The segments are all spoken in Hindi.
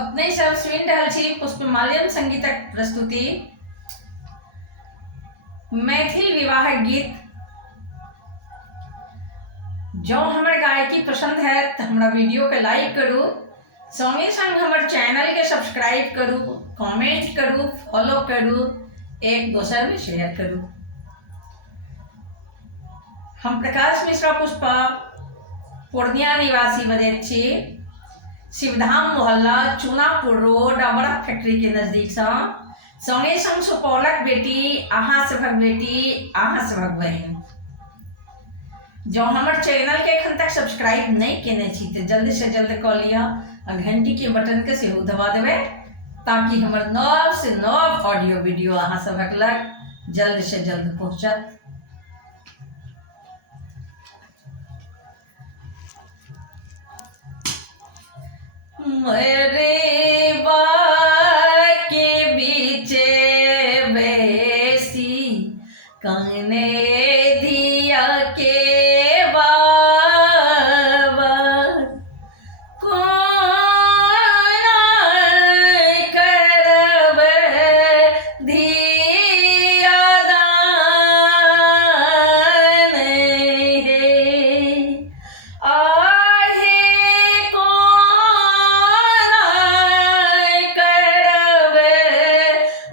अपने सब सुनि रहल छी पुष्पमाल्यम संगीतक प्रस्तुति मैथिल विवाहक गीत। जो हमर गायकी पसंद है तो हमारा वीडियो के लाइक करू, संगे संग हमर चैनल के सब्सक्राइब करू, कमेंट करू, फॉलो करू, एक दोसर में शेयर करू। हम प्रकाश मिश्रा पुष्पा पूर्णिया निवासी बजैत छी। शिवधाम मोहल्ला, चूनापुर रोड, अमरा फैक्ट्री के नजदीक संगे संग सुपौलक बेटी, अहाँ सभक बेटी, अहाँ सभक बहन। जो हमर चैनल के एखन तक सब्सक्राइब नहीं केने छी तो जल्द से जल्द कऽ लिअ आ घंटी के बटन के सेहो दबा देबै, ताकि हमर नव से नव ऑडियो वीडियो अहाँ सभक लग जल्द से जल्द पहुँचत। मेरे के बीचे बेसी काने दिया के बाबा कौन करब धिया दान हे आहे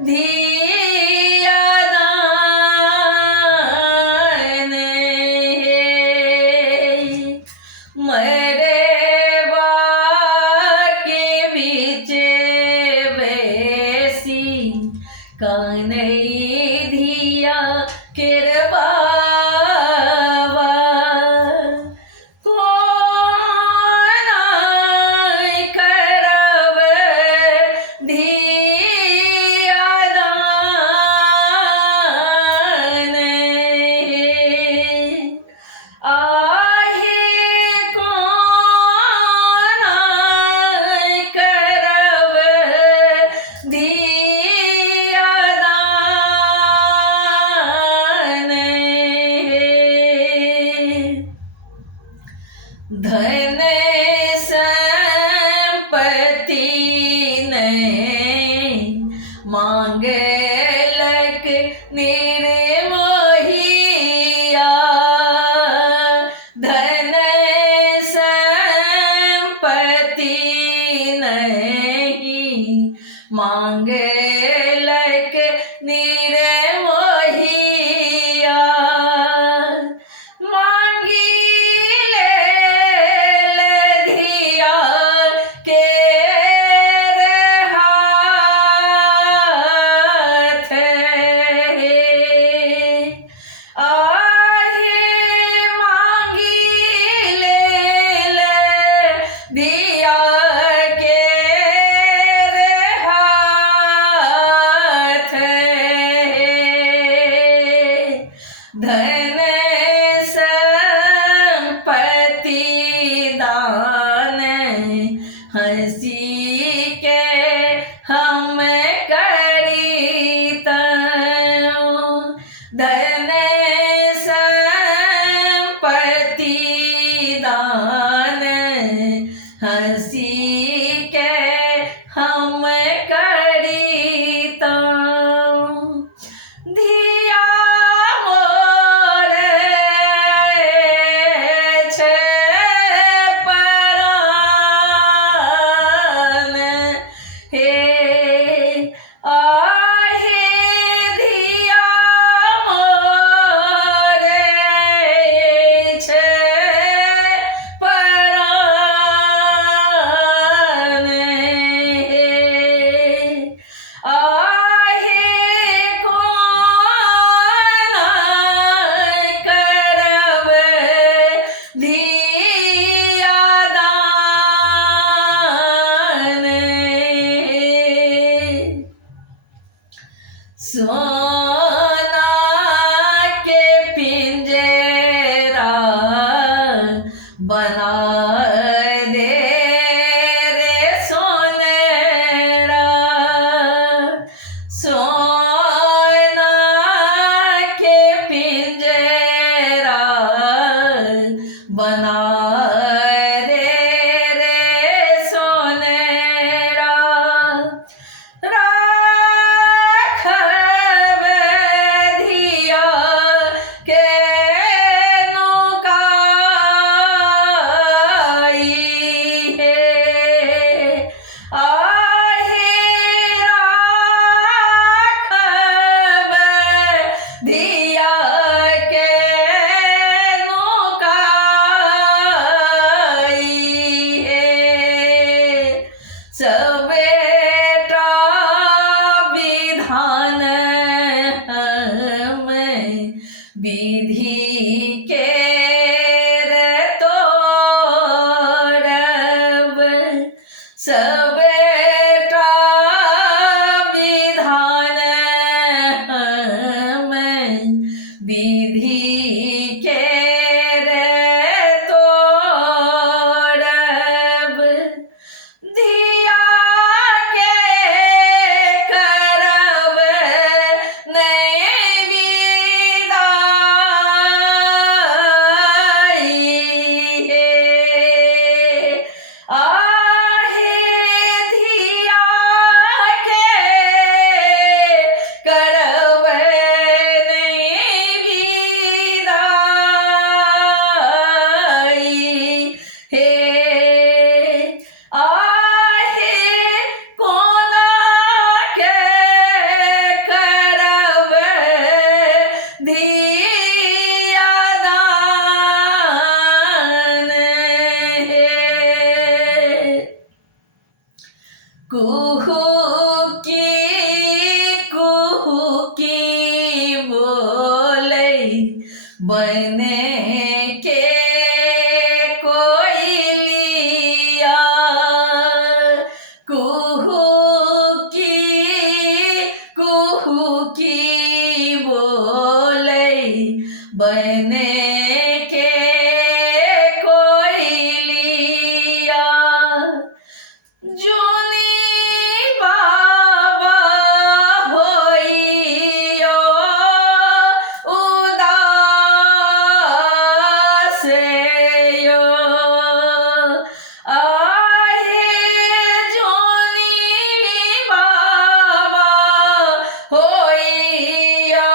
धिया दान मेरे के बीच बेसी कनई धिया केरबा धन संपत्ति नहीं मांगलक निर्मोहिया, धन संपत्ति नहीं मांगलक निर्मोहिया। धन संपत्ति दान हंसी के हम करीतौं, धन संपत्ति दान हंसी के हम करीतौं। धिया के रे तोड़ब सबटा विधान हम विधि के रे तोड़ब धिया के करब नहीं विदाई हे आहे धिया के करब नहीं विदाई हे आहे कोना के करब धिया दान हे कुहू की बोले बने के कोयलिया कुहू की बोले बने के कोयलिया जुनी बाबा होइयो उदास यो आहे जुनी बाबा होइयो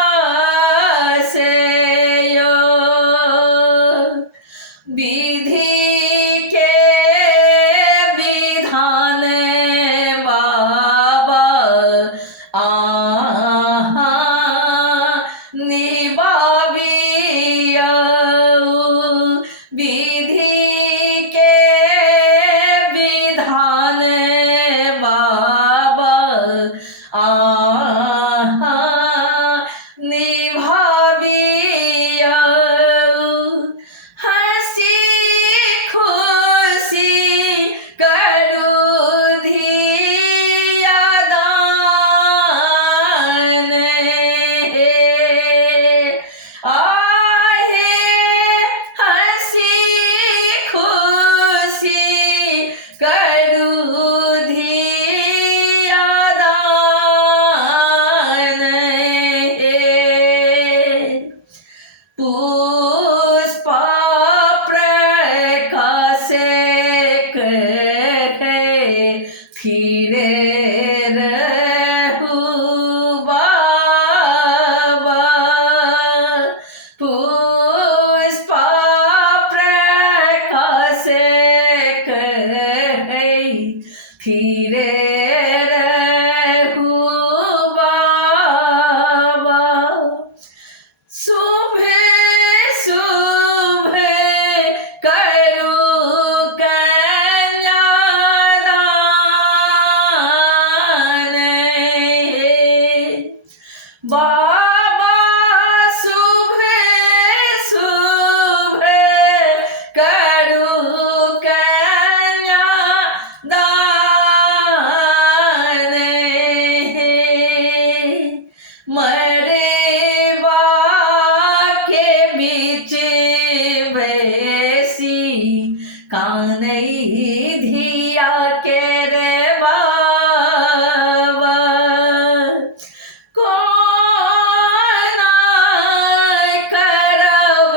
उदास यो विधि के विधान बाबा आहा निभाविया विधि के विधान बाबा आहा निभाविया हंसी खुशी करू धिया दान हे आहे हंसी खुशी करू धिया दान हे पुष्प प्रकाश करे फिरे रहू बाबा पुष्प प्रकाश करे फिरे रहू बाबा शुभ करू कन्यादान हे बाबा शुभ करू कन्यादान हे मरेवा के बीच बैसी कानई धिया के रे बाबा कोना करब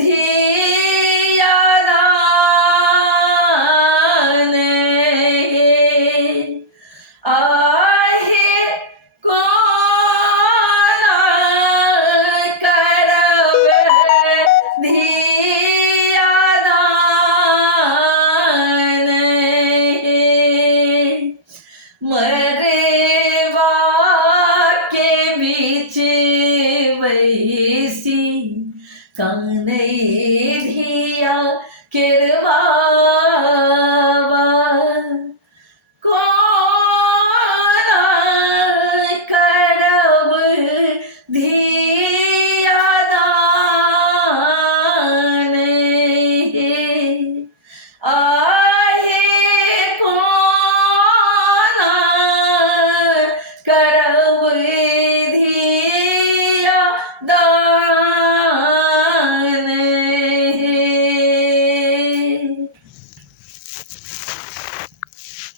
धिया दान हे आहे कोना करब धिया दान हे मरेवा के बीच वैसी कानई